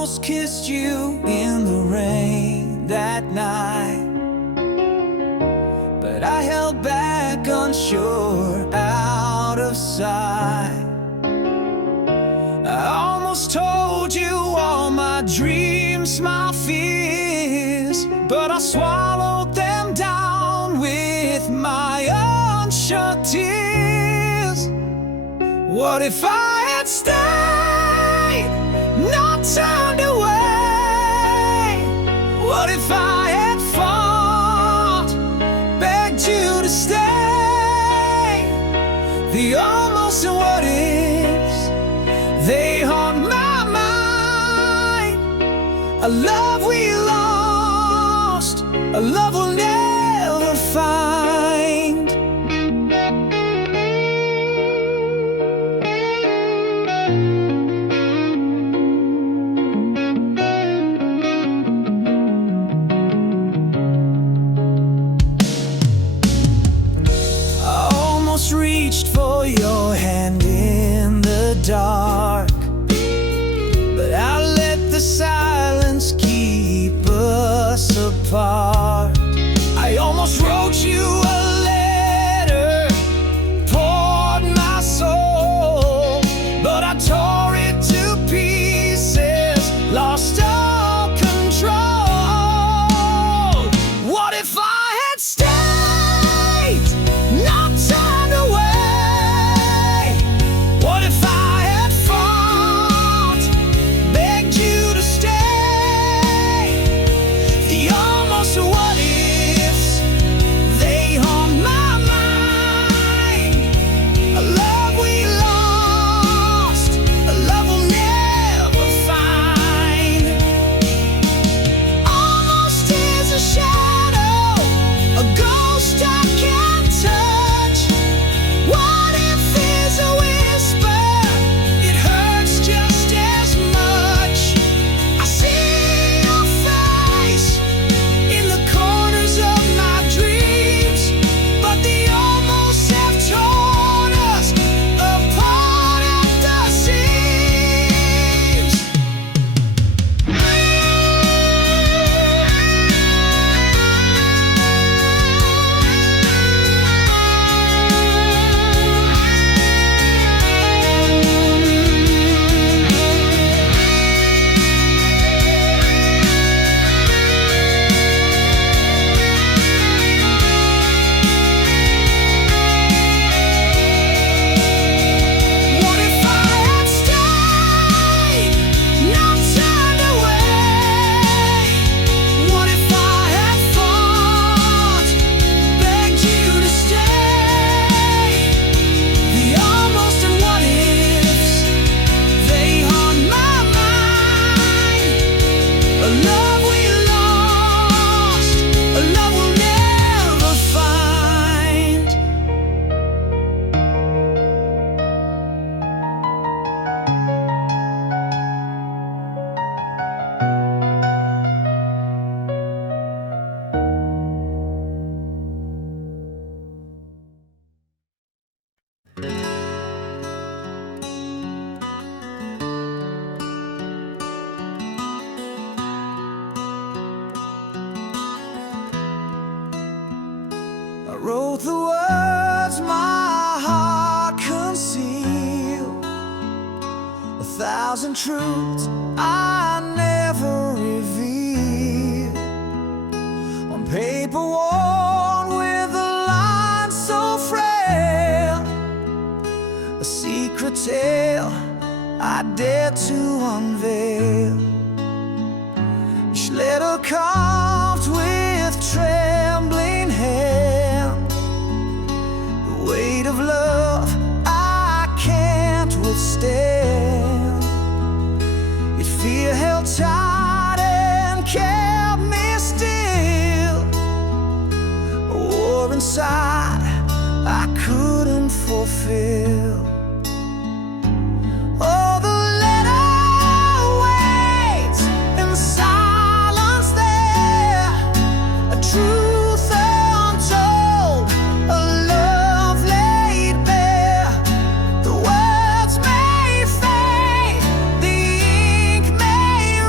almost kissed you in the rain that night, but I held back, unsure, out of sight. I almost told you all my dreams, my fears, but I swallowed them down with my unshut tears. What if I had stayed, not turned away? What if I had fought, begged you to stay? The almost and what ifs, they haunt my mind. A love we lost, a love we'll never find. Reached for your hand in the dark, but I let the silence keep us apart. I almost wrote you a letter, poured my soul, but I tore it to pieces, lost all control. What if I had stayed, not turned away? What if I had fought, begged you to stay? The almost what ifs, they haunt my mind. A love we lost, a love we'll never find. Almost is a shadow, a ghost I can't touch. What if is a whisper, it hurts just as much. I see your face in the corners of my dreams, but the almost have torn us apart at the seams. What if I had stayed, not turned away? What if I had fought, begged you to stay? The almost and what ifs, they haunt my mind. A love we lost, a love we'll never find. I wrote the words my heart concealed, 1,000 truths I never revealed, on paper worn with a line so frail, a secret tale I dare to unveil. Each letter carved with trembling hand, the weight of love I can't withstand. Yet fear held tight and kept me still, a war inside I couldn't fulfill. Oh, the letter waits in silence there, a truth untold, a love laid bare. The words may fade, the ink may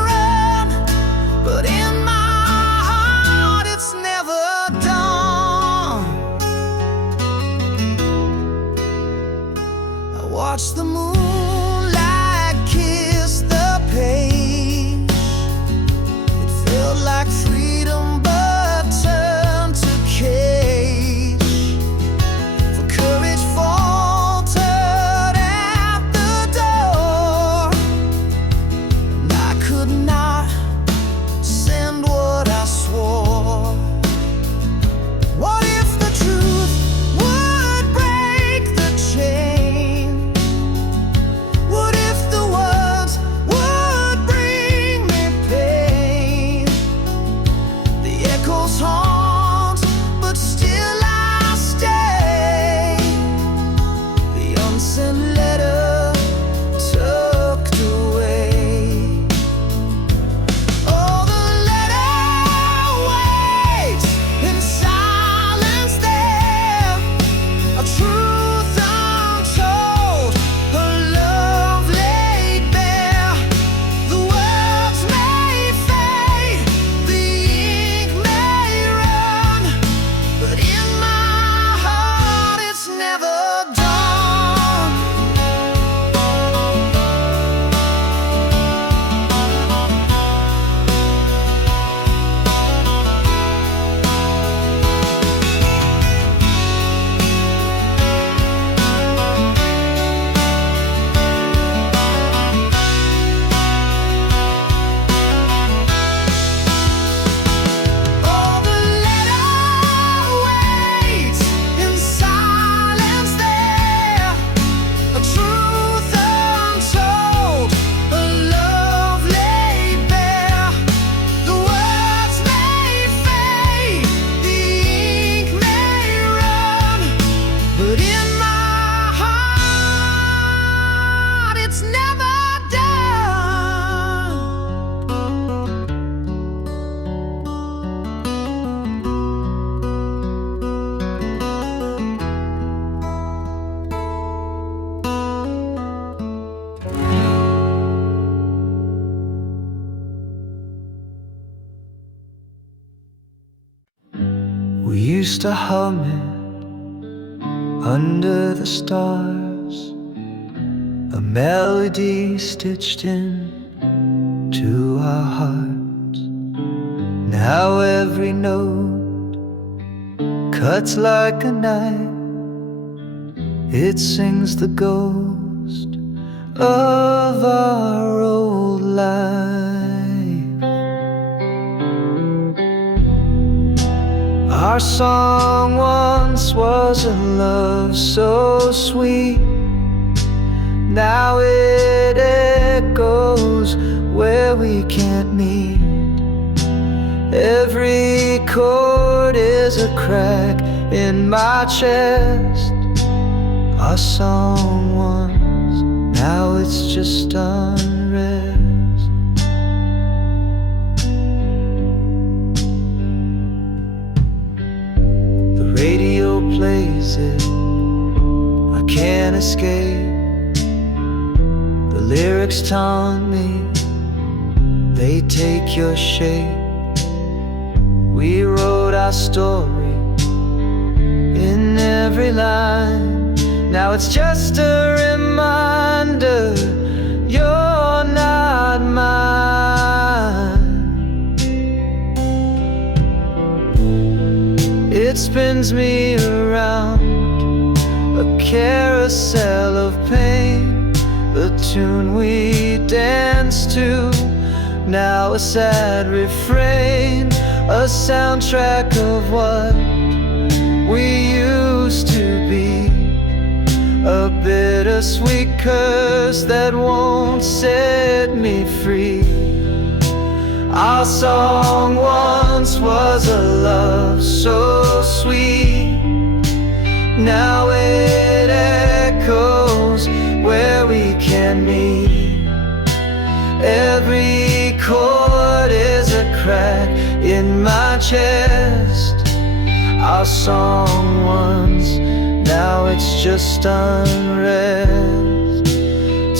used to hum it under the stars, a melody stitched in to our hearts. Now every note cuts like a knife. It sings the ghost of our old life. Our song once was a love so sweet. Now it echoes where we can't meet. Every chord is a crack in my chest. Our song once, now it's just unrest. The radio plays it, I can't escape. The lyrics taunt me, they take your shape. We wrote our story in every line. Now it's just a reminder you're not mine. It spins me around, a carousel of pain. The tune we danced to, now a sad refrain. A soundtrack of what we used to be. A bittersweet curse that won't set me free. Our song once was a love so sweet. Now it echoes where we can meet. Every chord is a crack in my chest. Our song once, now it's just unrest.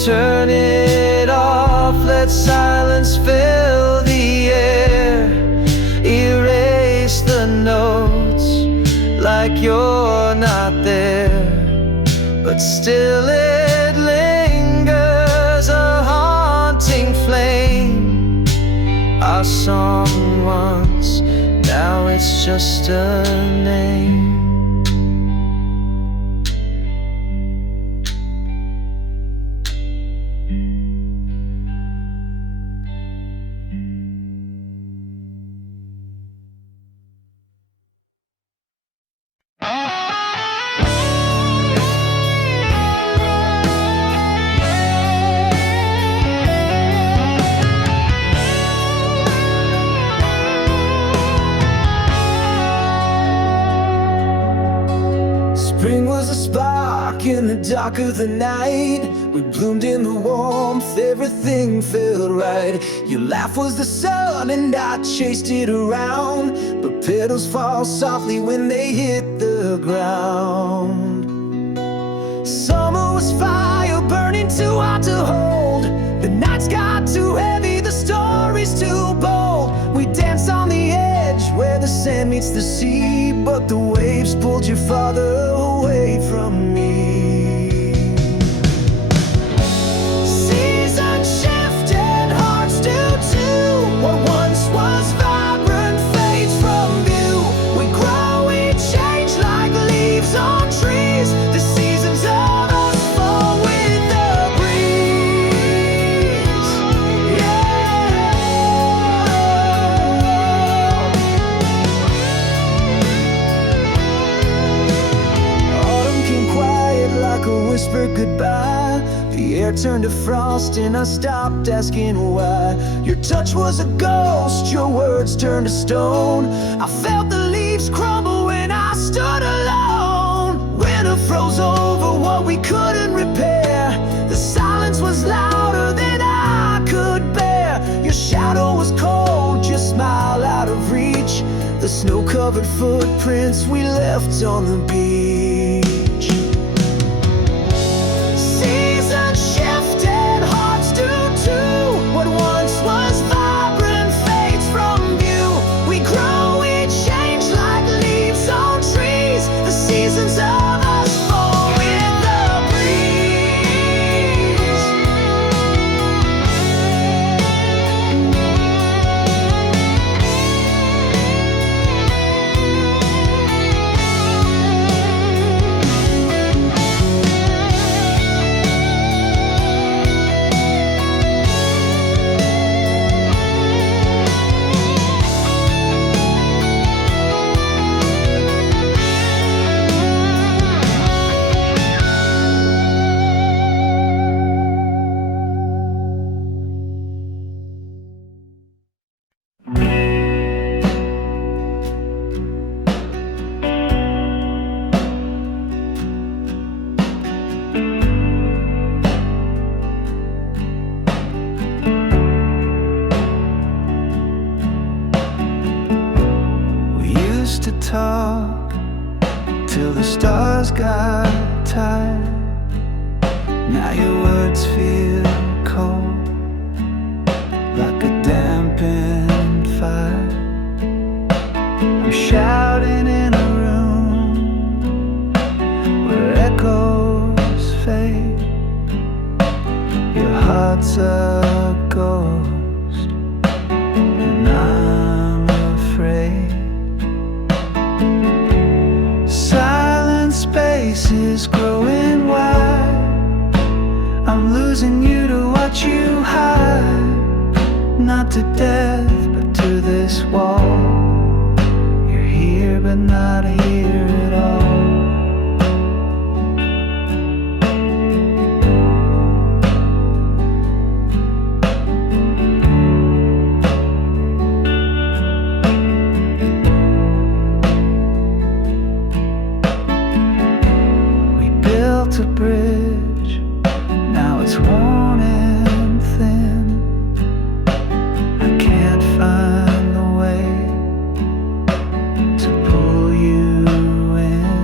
Turn it off, let silence fill the air. Erase the notes like you're not there, but still it lingers, a haunting flame. Our song once, now it's just a name. Spring was a spark in the dark of the night. We bloomed in the warmth, everything felt right. Your laugh was the sun and I chased it around, but petals fall softly when they hit the ground. Summer was fire burning too hot to hold. The nights got too heavy, the story's too bold. We danced on the edge where the sand meets the sea, but the waves pulled you farther away from me. Seasons shift and hearts do too. What once was vibrant fades from view. We grow, we change like leaves on trees. The seasons of us fall with the breeze. Autumn came quiet like a whispered goodbye. The air turned to frost and I stopped asking why. Your touch was a ghost, your words turned to stone. I felt the leaves crumble when I stood alone. Winter froze over what we couldn't repair. The silence was louder than I could bear. Your shadow was cold, your smile out of reach. The snow-covered footprints we left on the beach. Seasons shift and hearts do too. What once was vibrant fades from view. We grow, we change like leaves on talk till the stars got tired. Now your words feel cold, like a dampened fire. I'm shouting in a room where echoes fade. Your heart's a ghost, and I'm afraid. Silent space is growing wide. I'm losing you to watch you hide. Not to death, but to this wall. You're here, but not here at all. We built a bridge, now it's worn and thin. I can't find the way to pull you in.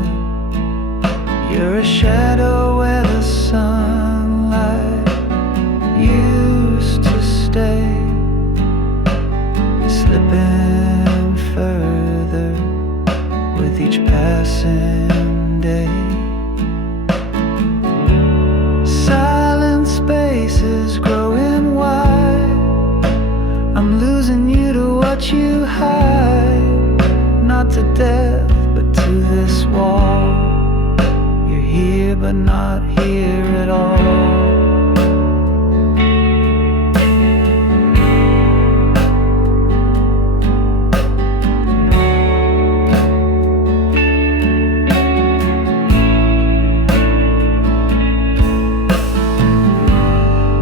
You're a shadow where the sunlight used to stay. You're slipping further with each passing day. Silent space is growing wide. I'm losing you to watch you hide. Not to death, but to this wall. You're here, but not here at all.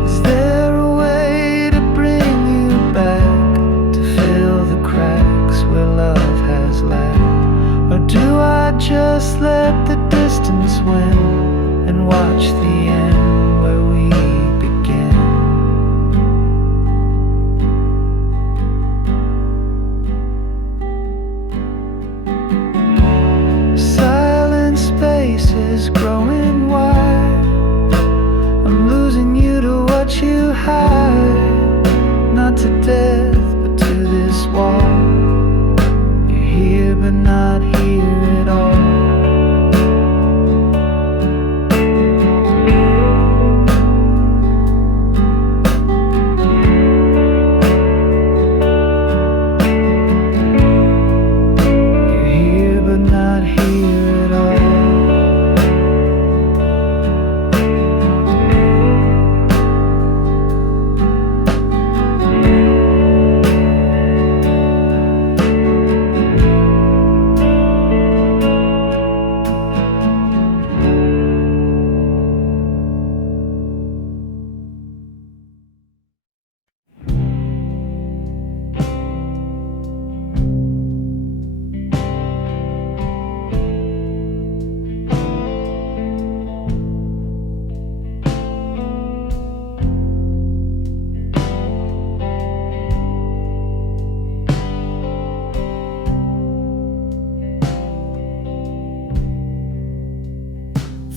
Is there a way to bring you back, to fill the cracks where love has lacked? Or do I just let the distance win and watch the end where we begin? Silent space is growing wide. I'm losing you to watch you hide. Not to death, but to this wall. You're here, but not here at all. You're here, but not here at all.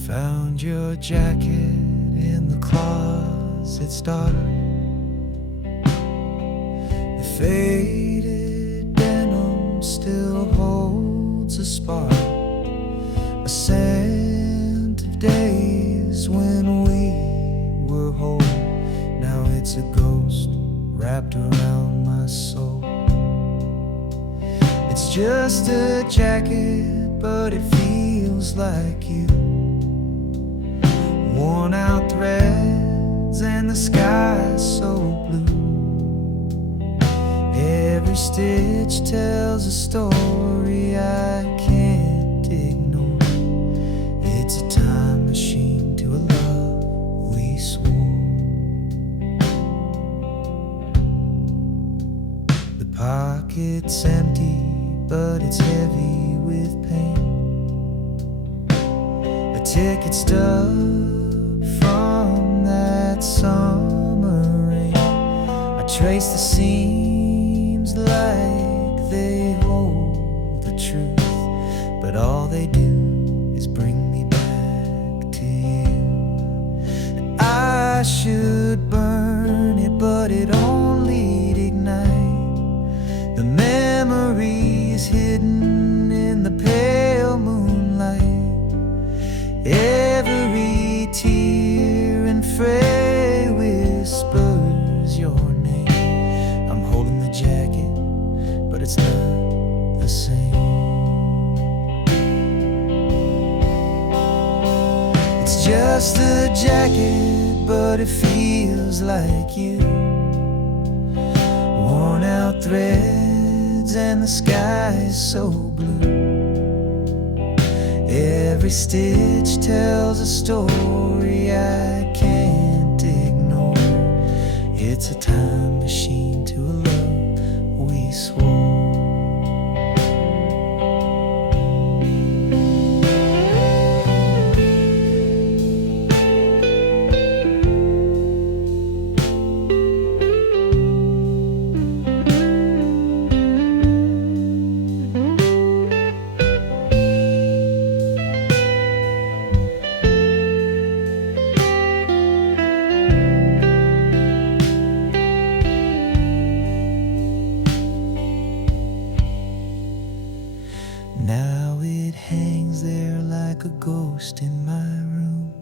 Found your jacket in the closet's dark. The faded denim still holds a spark, a scent of days when we were whole. Now it's a ghost wrapped around my soul. It's just a jacket, but it feels like you. Worn out threads and the sky's so blue. Every stitch tells a story I can't ignore. It's a time machine to a love we swore. The pocket's empty, but it's heavy with pain. A ticket stub from that summer rain. I trace the seams like they hold the truth. but all they do is bring me back to you. And I should burn it, but it only ignites the memories hidden in the pale moonlight. Every tear and fray whispers your name. I'm holding the jacket, but it's not the same. It's just a jacket, but it feels like you. Worn out threads and the sky is so blue. Every stitch tells a story I can't ignore. It's a time machine to a love we swore. Now it hangs there like a ghost in my room,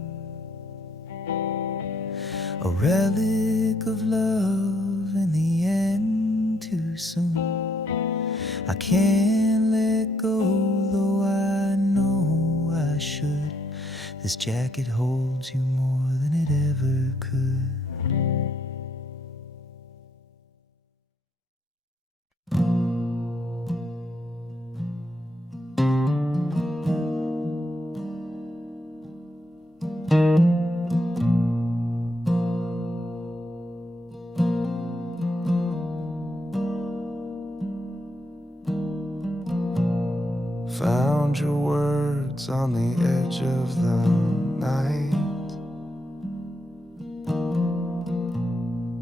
a relic of love in the end too soon. I can't let go, though I know I should. This jacket holds you more than it ever could. Found your words on the edge of the night,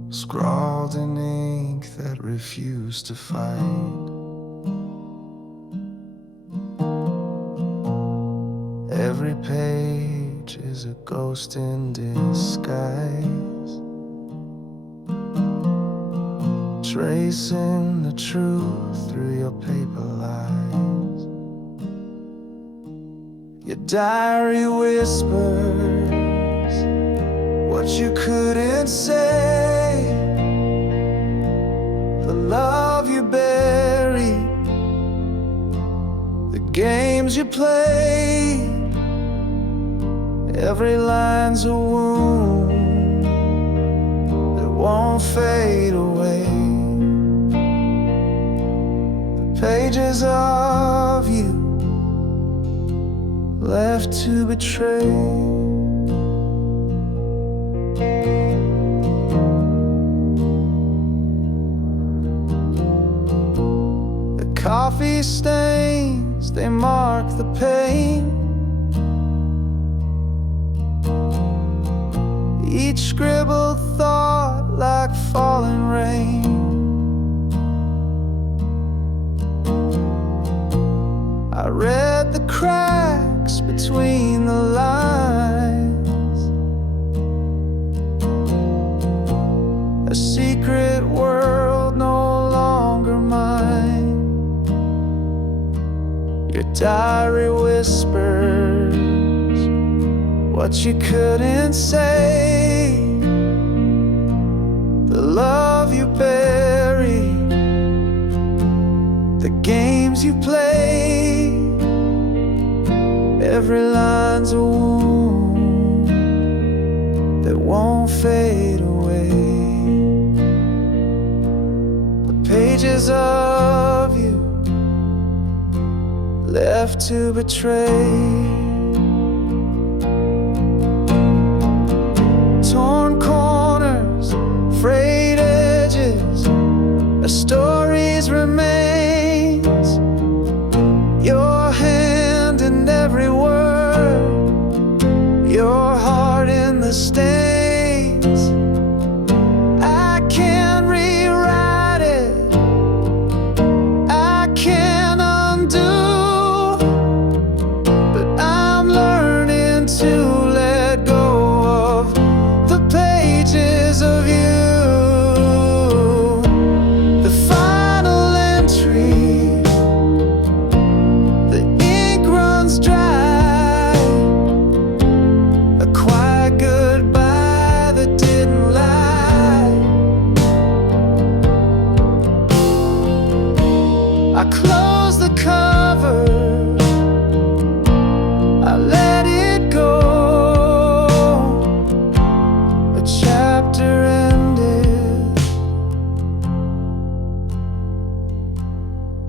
scrawled in ink that refused to fight. Every page is a ghost in disguise, tracing the truth through your paper lies. Your diary whispers what you couldn't say, the love you buried, the games you played. Every line's a wound that won't fade away. The pages of you left to betray. The coffee stains, they mark the pain. Each scribbled thought like falling rain. I read the cracks between the lines, a secret world no longer mine. Your diary whispers what you couldn't say, the love you buried, the games you played. Every line's a wound that won't fade away. The pages of you left to betray. Torn corners, frayed edges, a story's remains. Your hand in every word, your heart in the stains. I can't rewrite it, I can't undo close the cover, I let it go. A chapter ended,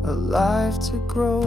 a life to grow.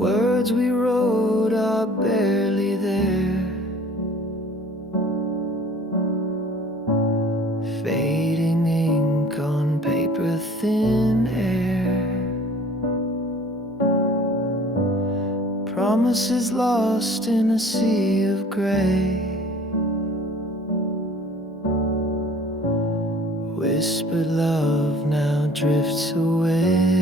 Words we wrote are barely there, fading ink on paper, thin air. Promises lost in a sea of gray, whispered love now drifts away.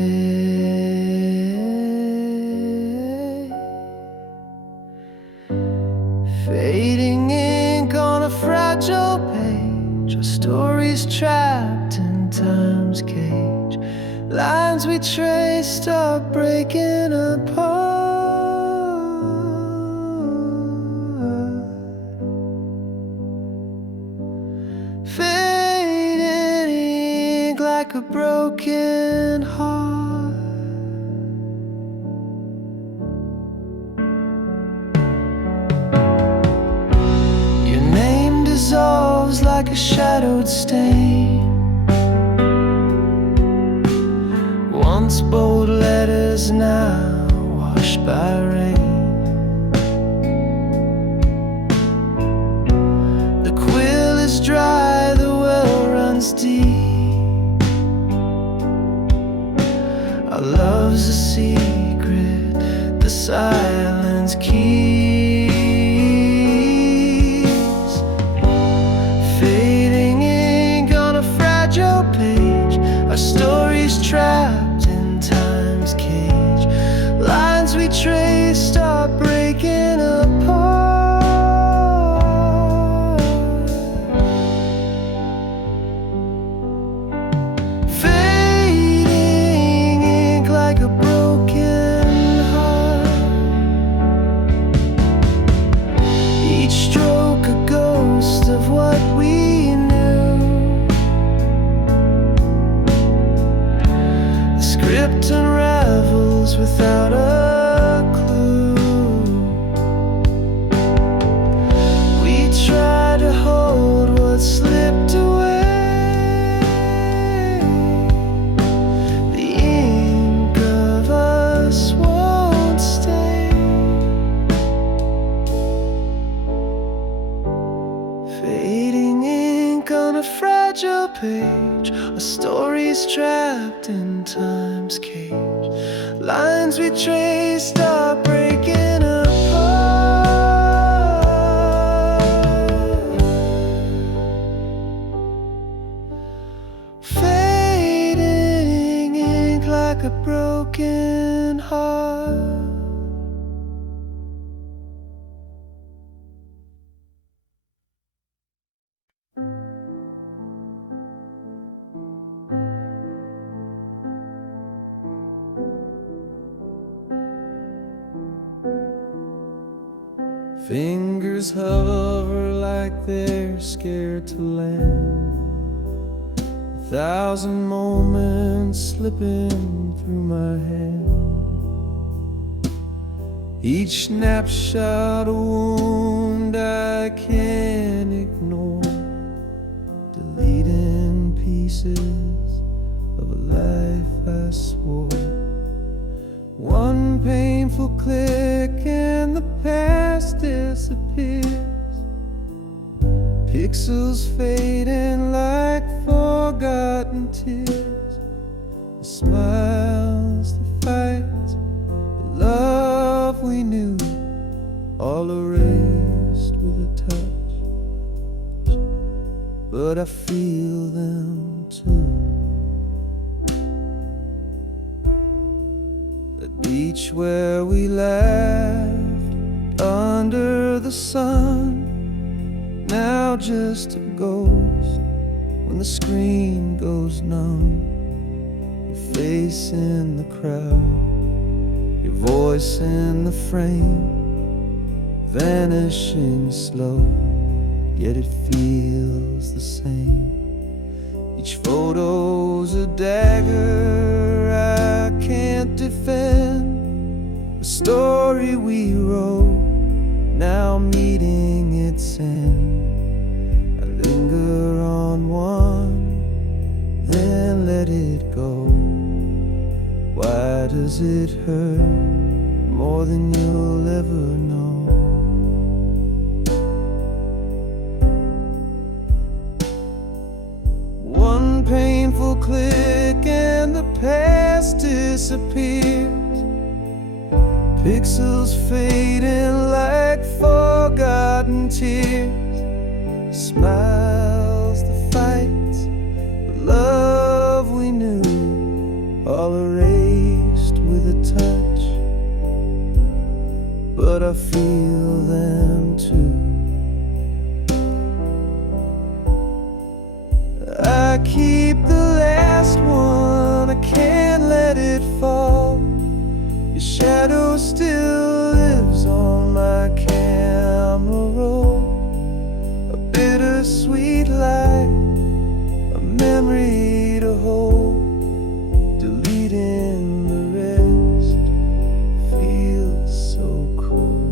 Fading ink on a fragile page, our stories trapped in time's cage. Lines we traced are breaking apart. Fading ink like a broken heart. Dissolves like a shadowed stain. Once bold letters, now washed by rain. The quill is dry, the well runs deep. Our love's a secret, the silence keeps. Stories trapped in time's cage. Lines we traced are breaking apart. Fading ink like a broken heart. Each stroke a ghost of what we knew. Script unravels without a clue. We try to hold what slipped away. The ink of us won't stay. Fading ink on a fragile page, a story's trapped in time's cage. Lines we traced are breaking apart. Fading ink like a broken heart. Fingers hover like they're scared to land. 1,000 moments slipping through my hand. Each snapshot a wound I can't ignore, deleting pieces of a life I swore. One painful click and the past disappears. Pixels fading like forgotten tears. The smiles, the fights, the love we knew, That beach where we laughed under the sun, now just a ghost when the screen goes numb. Your face in the crowd, your voice in the frame, vanishing slow, yet it feels the same. Each photo's a dagger I can't defend. The story we wrote, now meeting its end. I linger on one, then let it go. Why does it hurt more than you'll ever know? One painful click and the past disappears. Pixels fading like forgotten tears. Smiles, the fights, the love we knew, all erased with a touch. But I feel them too. I keep the last one, I can't let it fall. Your shadow still lives on my camera roll. A bittersweet light, a memory to hold. Deleting the rest feels so cold.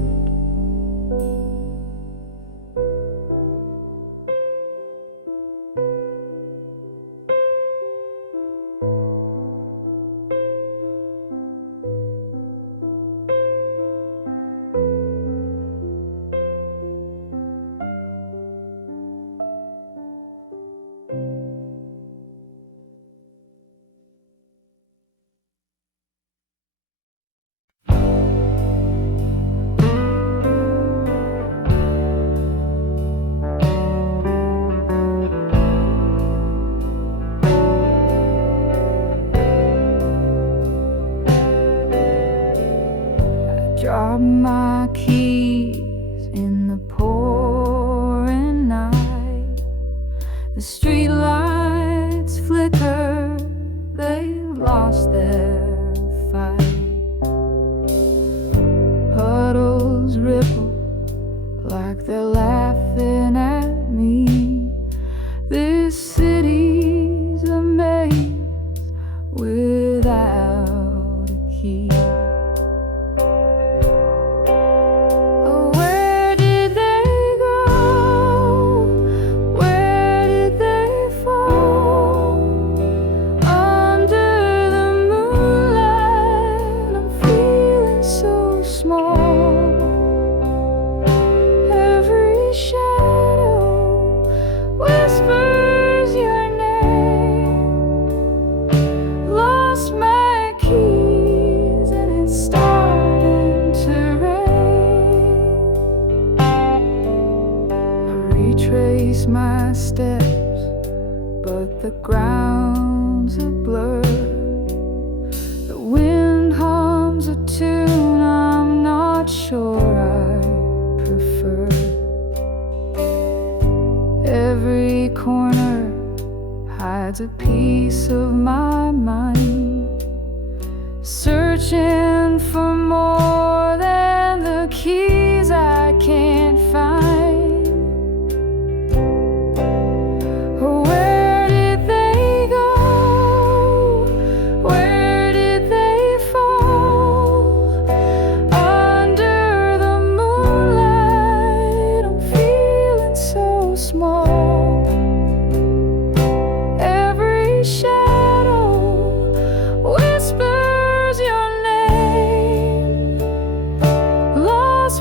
Drop my keys in the pouring night. The street lights flicker, they've lost their fight. Puddles ripple like they're laughing at me. This city's a maze without a key. Retrace my steps, but the ground's a blur. The wind hums a tune I'm not sure I prefer. Every corner hides a piece of my mind, searching for more than the keys I can't find.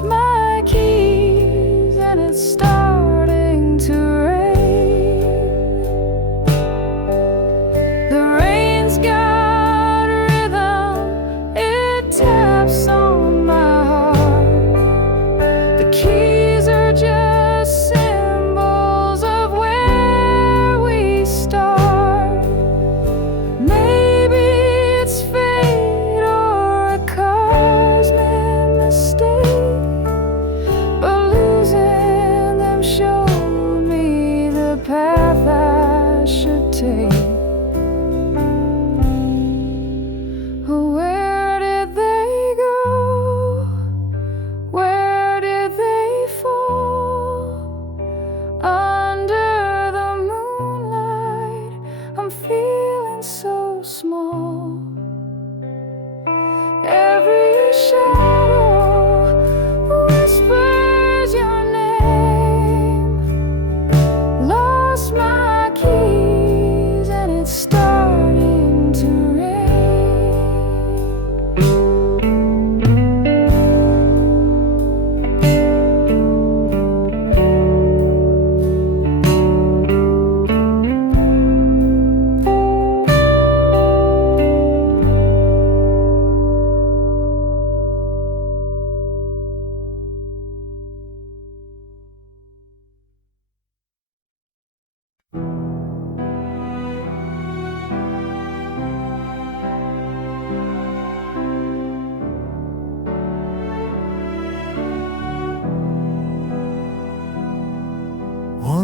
My key.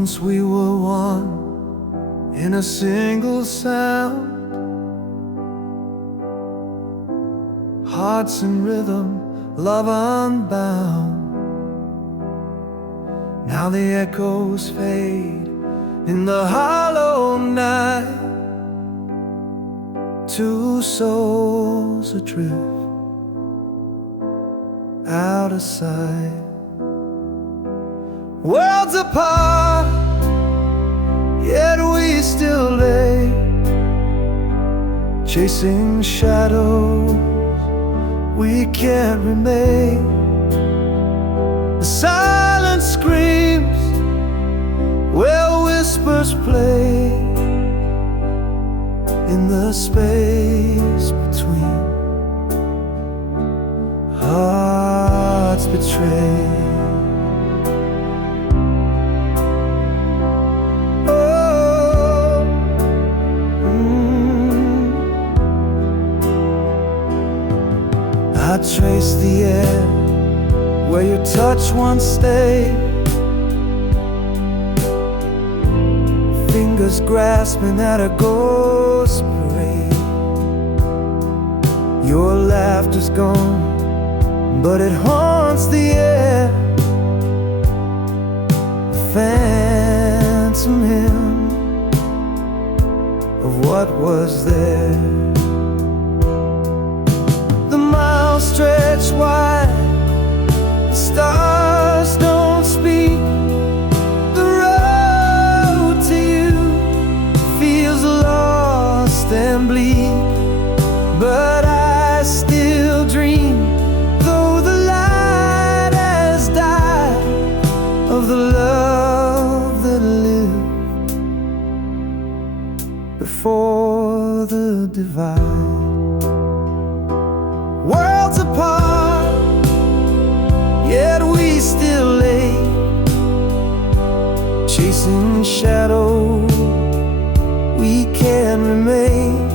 Once we were one in a single sound, hearts in rhythm, love unbound. Now the echoes fade in the hollow night, two souls adrift, out of sight. Worlds apart, yet we still lay, chasing shadows we can't remain. The silence screams where whispers play, in the space between hearts betrayed. I trace the air where your touch once stayed, fingers grasping at a ghost parade. Your laughter's gone, but it haunts the air, a phantom hymn of what was there. Stretch wide, the stars don't speak. The road to you feels lost and bleak, but I still dream, though the light has died, of the love that lived before the divide. Worlds apart, yet we still lay, chasing shadows we can't remain.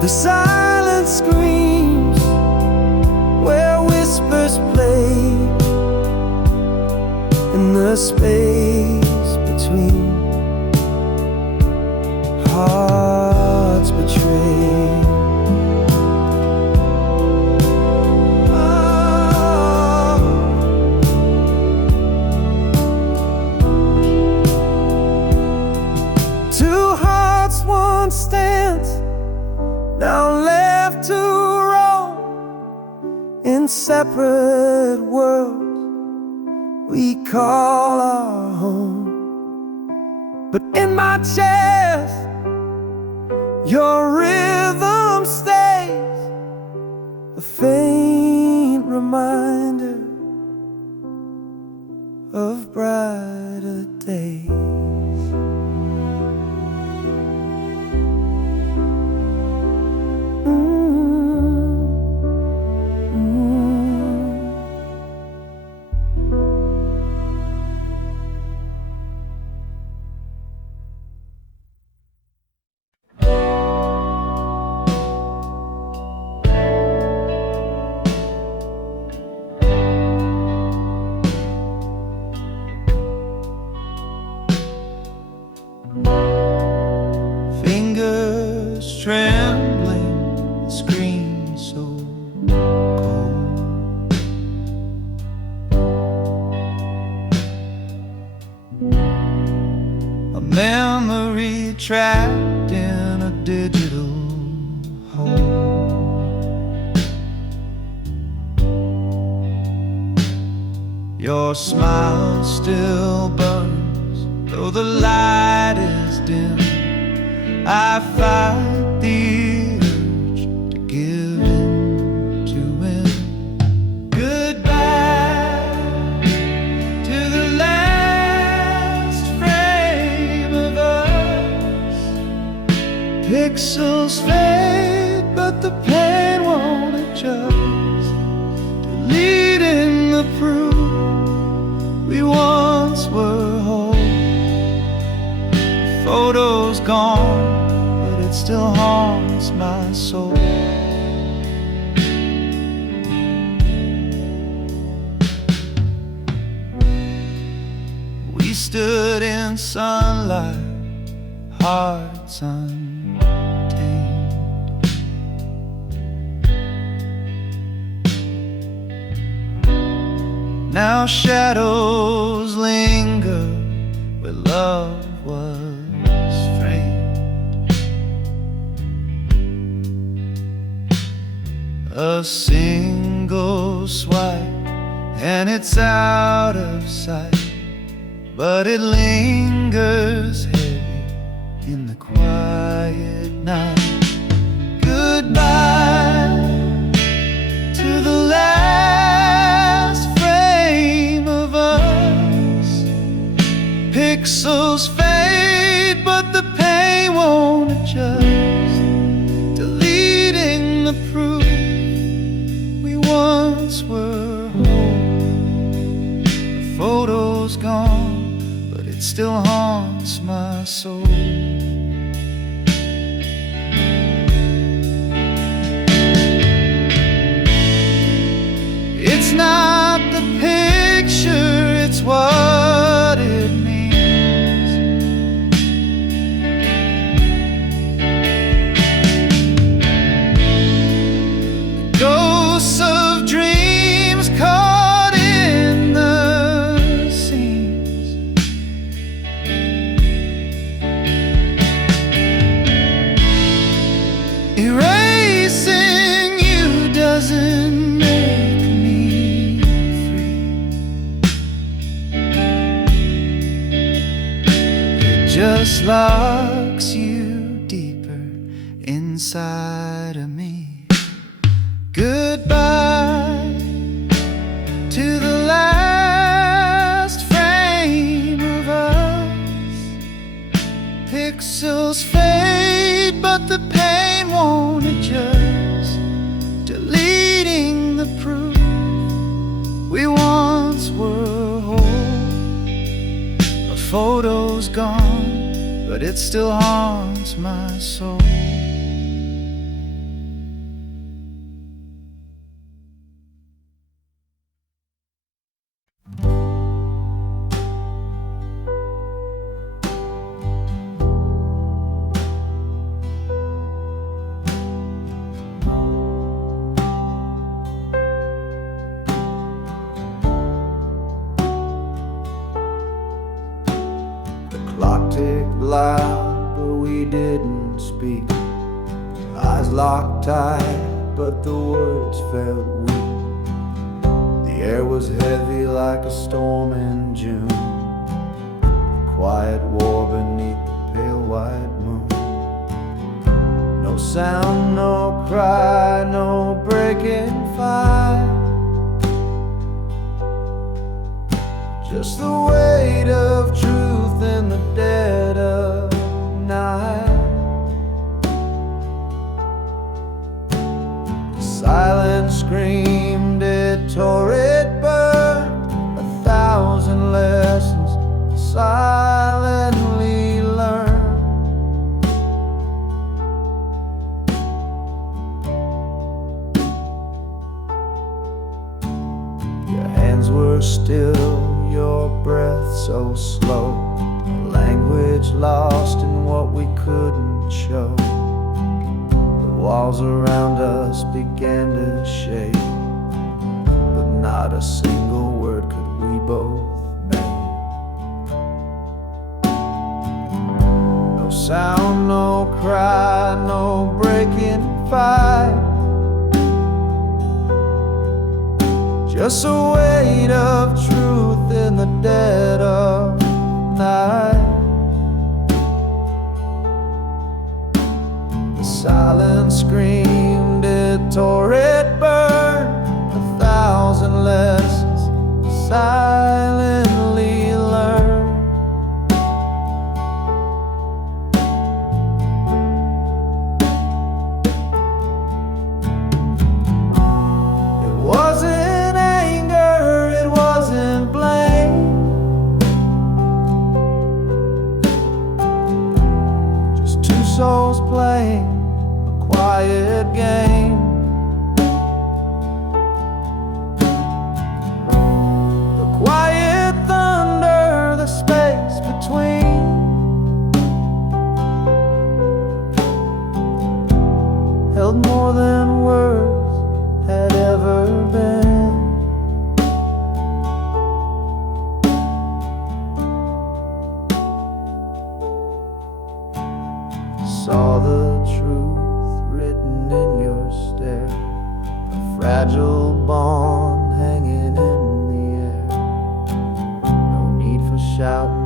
The silence screams where whispers play, in the space between hearts betrayed. Stands now left to roam in separate worlds we call our home. But in my chest, your rhythm stays, a faint reminder of brighter days. Fingers trembling, screen so cold. A memory trapped in a digital hole. Your smile still burns, though the light is dim. I fight the urge to give in to win. Goodbye to the last frame of us. Pixels fade, but the pain won't adjust. Deleting the proof we once were whole. Photos gone, still haunts my soul. We still stood in sunlight, hearts untamed. Now shadows linger where love was framed. A single swipe and it's out of sight, but it lingers heavy in the quiet night. Goodbye to the last frame of us. Pixels fade, but the pain won't adjust, deleting the proof we once were whole. The photo's gone, but it still haunts my soul. It's not the picture, it's what it means. Ghosts of dreams caught in the seams. Erasing you doesn't make me free. It just locks you deeper inside of me. Goodbye to the last frame of us. Pixels fade, but the pain won't adjust, deleting the proof we once were whole. A photo's gone, but it still haunts my soul. Clock ticked loud, but we didn't speak. Eyes locked tight, but the words felt weak. The air was heavy like a storm in June. Quiet war beneath the pale white moon. No sound, no cry, no breaking fire. Just the weight of truth in the dead of night. The silence screamed, it tore, it burned. 1,000 lessons silently learned. Your hands were still, your breath so slow, a language lost in what we couldn't show. The walls around us began to shake, but not a single word could we both make. No sound, no cry, no breaking fight. Just a weight of truth in the dead of night. The silence screamed, it tore, it burned. 1,000 lessons silently learned. It wasn't souls playing a quiet game. saw the truth written in your stare, a fragile bond hanging in the air. No need for shouting